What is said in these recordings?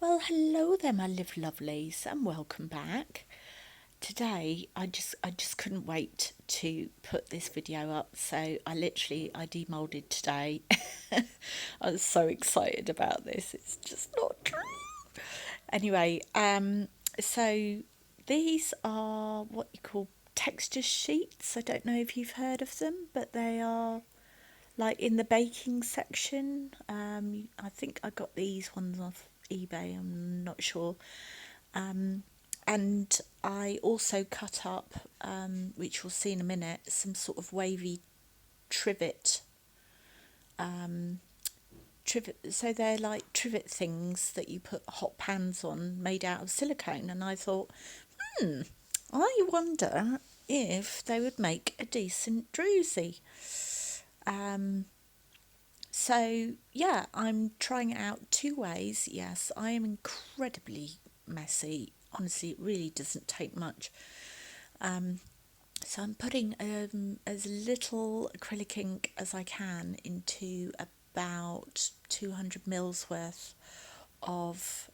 Well, hello there, my lovelies, and welcome back. Today, I just couldn't wait to put this video up, so I demolded today. I was so excited about this. It's just not true. Anyway, so these are what you call texture sheets. I don't know if you've heard of them, but they are like in the baking section. I think I got these ones off eBay. I'm not sure. Um, and I also cut up, which you'll see in a minute, some sort of wavy trivet. Um, trivet. So they're like trivet things that you put hot pans on, made out of silicone. And I thought, hmm, I wonder if they would make a decent druzy. Um, So, yeah, I'm trying it out two ways. Yes, I am incredibly messy. Honestly, it really doesn't take much. Um, so, I'm putting as little acrylic ink as I can into about 200 mils worth of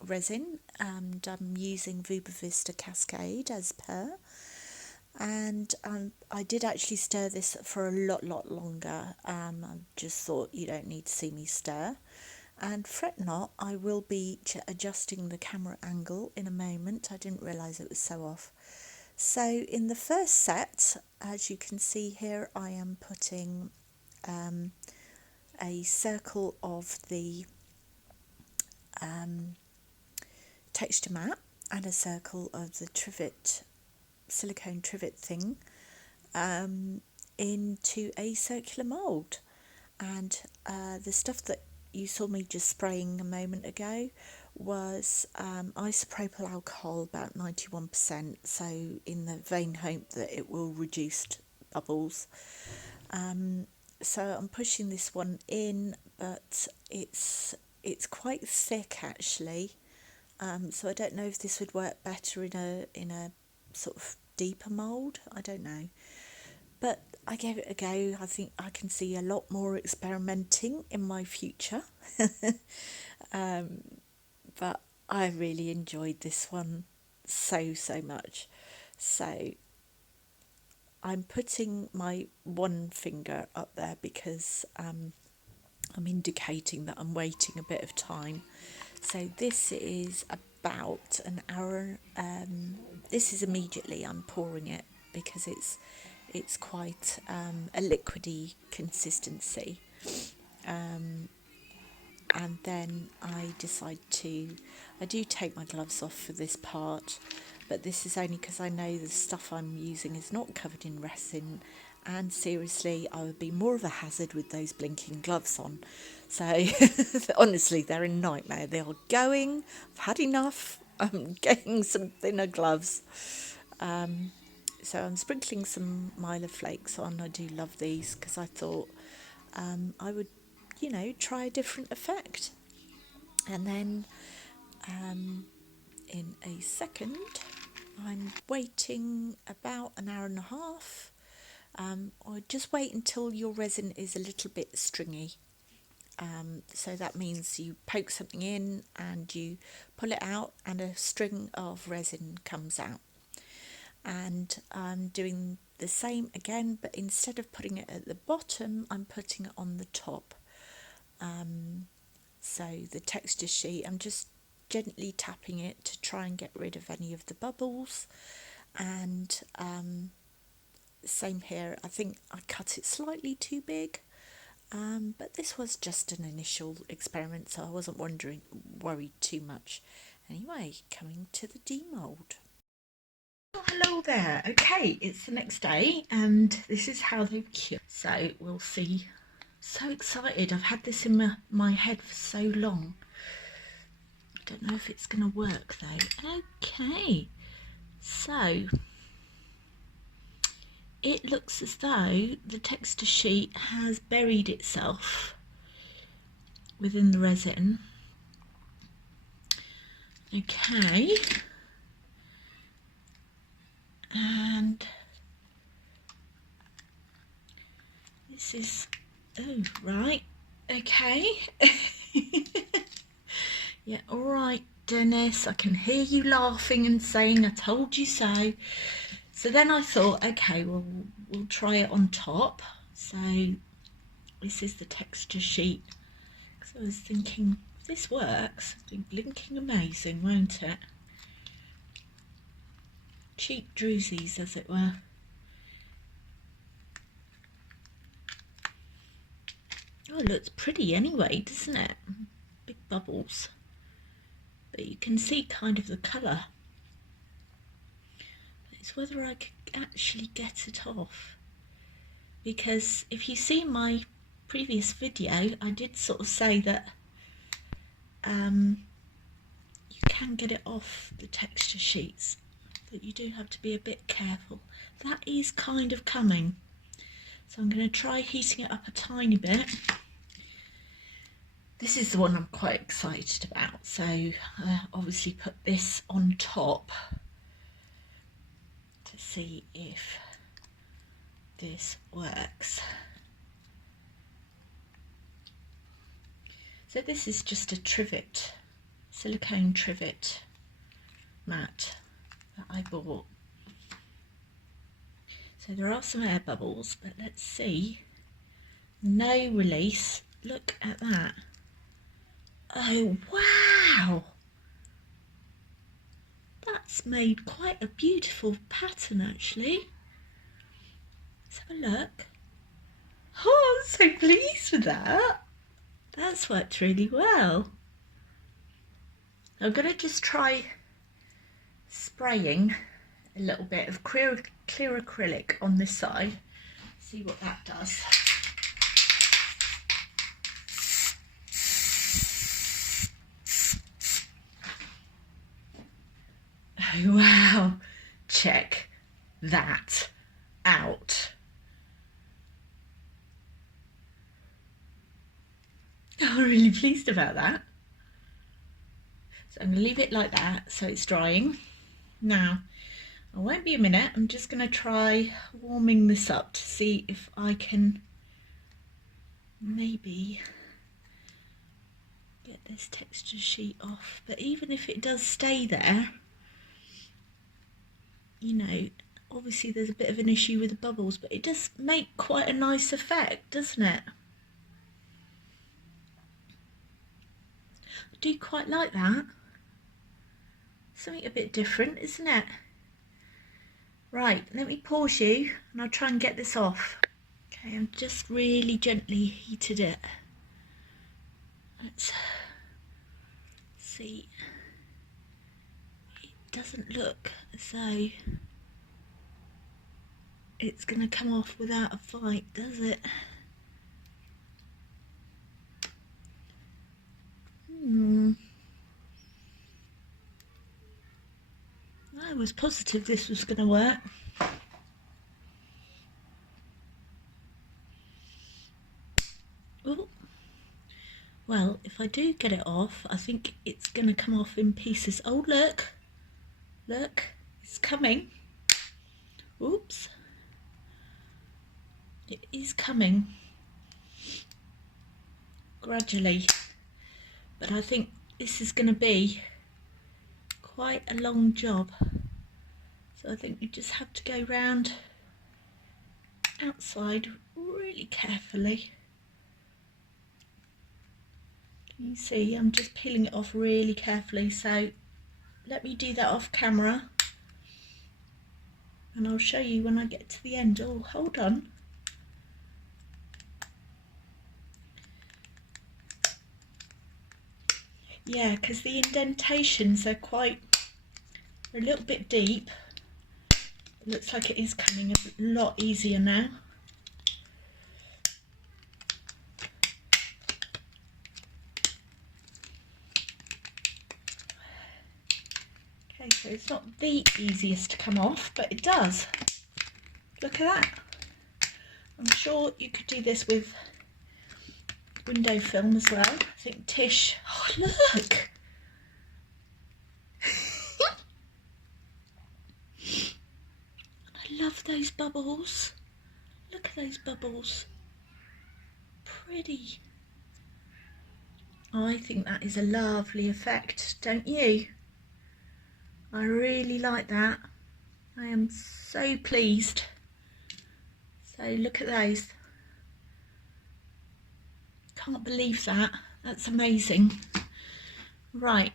resin, and I'm using Vuba Vista Cascade as per. And I did actually stir this for a lot longer. I just thought you don't need to see me stir. And fret not, I will be adjusting the camera angle in a moment. I didn't realise it was so off. So in the first set, as you can see here, I am putting a circle of the um, texture mat and a circle of the trivet, silicone trivet thing, um, into a circular mould. And the stuff that you saw me just spraying a moment ago was isopropyl alcohol, about 91%, so in the vain hope that it will reduce bubbles. So I'm pushing this one in, but it's quite thick actually. So I don't know if this would work better in a sort of deeper mould. I don't know. But I gave it a go. I think I can see a lot more experimenting in my future. um, but I really enjoyed this one so much. So I'm putting my one finger up there because I'm indicating that I'm waiting a bit of time. So this is about an hour. This is immediately I'm pouring it because it's quite a liquidy consistency. And then I do take my gloves off for this part, but this is only because I know the stuff I'm using is not covered in resin, and seriously, I would be more of a hazard with those blinking gloves on. So honestly, they're a nightmare. They are going. I've had enough. I'm getting some thinner gloves. So I'm sprinkling some Milo flakes on. I do love these because I thought I would, try a different effect. And then in a second, I'm waiting about an hour and a half, or just wait until your resin is a little bit stringy. So that means you poke something in and you pull it out, and a string of resin comes out. And I'm doing the same again, but instead of putting it at the bottom, I'm putting it on the top. So the texture sheet, I'm just gently tapping it to try and get rid of any of the bubbles. And same here, I think I cut it slightly too big. But this was just an initial experiment, so I wasn't worried too much. Anyway, coming to the demold. Oh, hello there. Okay, it's the next day, and this is how they've cured. So we'll see. So excited. I've had this in my head for so long. I don't know if it's going to work though. Okay, so it looks as though the texture sheet has buried itself within the resin. Okay, and this is, oh right, okay. Yeah, all right, Dennis, I can hear you laughing and saying, I told you so. So then I thought, okay, well, we'll try it on top. So this is the texture sheet. So I was thinking, if this works, it'll be blinking amazing, won't it? Cheap Druzys, as it were. Oh, it looks pretty anyway, doesn't it? Big bubbles. But you can see kind of the colour. But it's whether I could actually get it off. Because if you see my previous video, I did sort of say that you can get it off the texture sheets, but you do have to be a bit careful. That is kind of coming. So I'm going to try heating it up a tiny bit. This is the one I'm quite excited about, so obviously put this on top to see if this works. So this is just a trivet, silicone trivet mat that I bought. So there are some air bubbles, but let's see. No release. Look at that. Oh, wow! That's made quite a beautiful pattern, actually. Let's have a look. Oh, I'm so pleased with that. That's worked really well. I'm going to just try spraying a little bit of clear acrylic on this side. See what that does. Oh, wow, check that out. I'm really pleased about that. So I'm going to leave it like that so it's drying. Now, it won't be a minute, I'm just going to try warming this up to see if I can maybe get this texture sheet off. But even if it does stay there, you know, obviously there's a bit of an issue with the bubbles, but it does make quite a nice effect, doesn't it? I do quite like that. Something a bit different, isn't it? Right, let me pause you and I'll try and get this off. Okay, I've just really gently heated it. Let's see. It doesn't look as though it's going to come off without a fight, does it? I was positive this was going to work. Ooh. Well, if I do get it off, I think it's going to come off in pieces. Oh, look. Look, it's coming. Oops. It is coming. Gradually. But I think this is going to be quite a long job. So I think you just have to go round outside really carefully. Can you see I'm just peeling it off really carefully, so let me do that off camera and I'll show you when I get to the end. Oh, hold on. Yeah, because the indentations are a little bit deep. It looks like it is coming a lot easier now. Okay, so it's not the easiest to come off, but it does. Look at that. I'm sure you could do this with window film as well. I think Tish, oh look! I love those bubbles. Look at those bubbles. Pretty. I think that is a lovely effect, don't you? I really like that. I am so pleased. So look at those. Can't believe that. That's amazing. Right.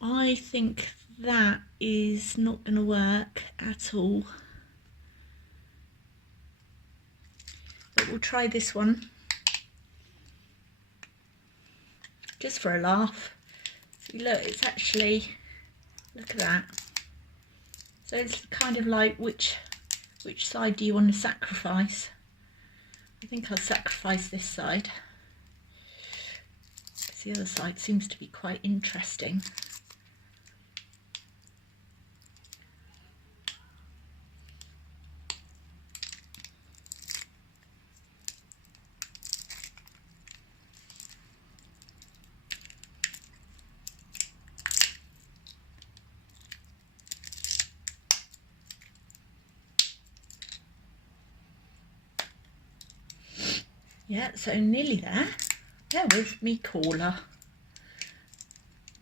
I think that is not going to work at all. But we'll try this one. Just for a laugh. See, look, it's actually, look at that. So it's kind of like which side do you want to sacrifice? I think I'll sacrifice this side. Because the other side seems to be quite interesting. Yeah, so nearly there. Bear with me, caller.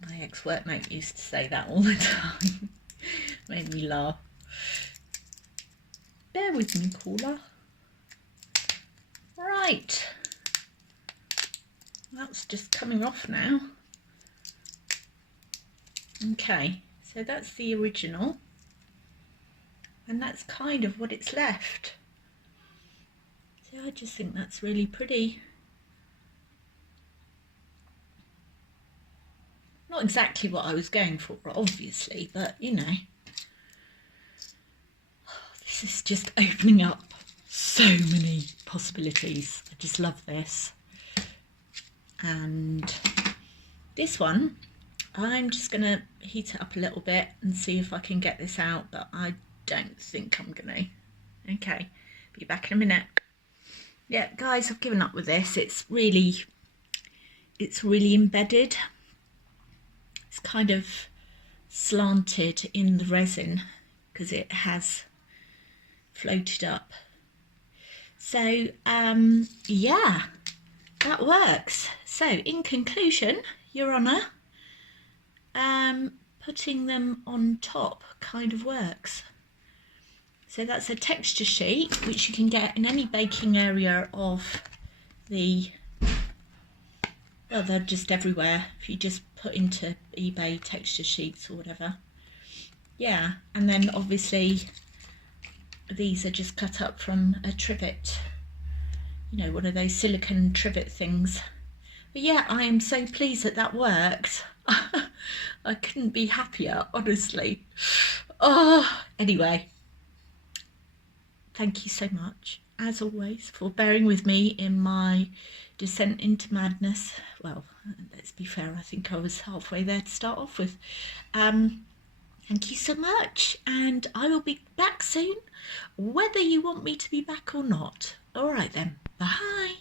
My ex-workmate used to say that all the time. Made me laugh. Bear with me, caller. Right. That's just coming off now. Okay, so that's the original. And that's kind of what it's left. So I just think that's really pretty. Not exactly what I was going for, obviously, but you know. This is just opening up so many possibilities. I just love this. And this one, I'm just going to heat it up a little bit and see if I can get this out, but I don't think I'm going to. Okay, be back in a minute. Yeah, guys, I've given up with this. It's really embedded. It's kind of slanted in the resin because it has floated up. So yeah, that works. So in conclusion, Your Honour, putting them on top kind of works. So that's a texture sheet which you can get in any baking area of the, well, they're just everywhere if you just put into eBay texture sheets or whatever. Yeah, and then obviously these are just cut up from a trivet, you know, one of those silicone trivet things. But yeah, I am so pleased that that worked. I couldn't be happier, honestly. Oh, anyway, thank you so much, as always, for bearing with me in my descent into madness. Well, let's be fair, I think I was halfway there to start off with. Thank you so much, and I will be back soon, whether you want me to be back or not. All right then, bye.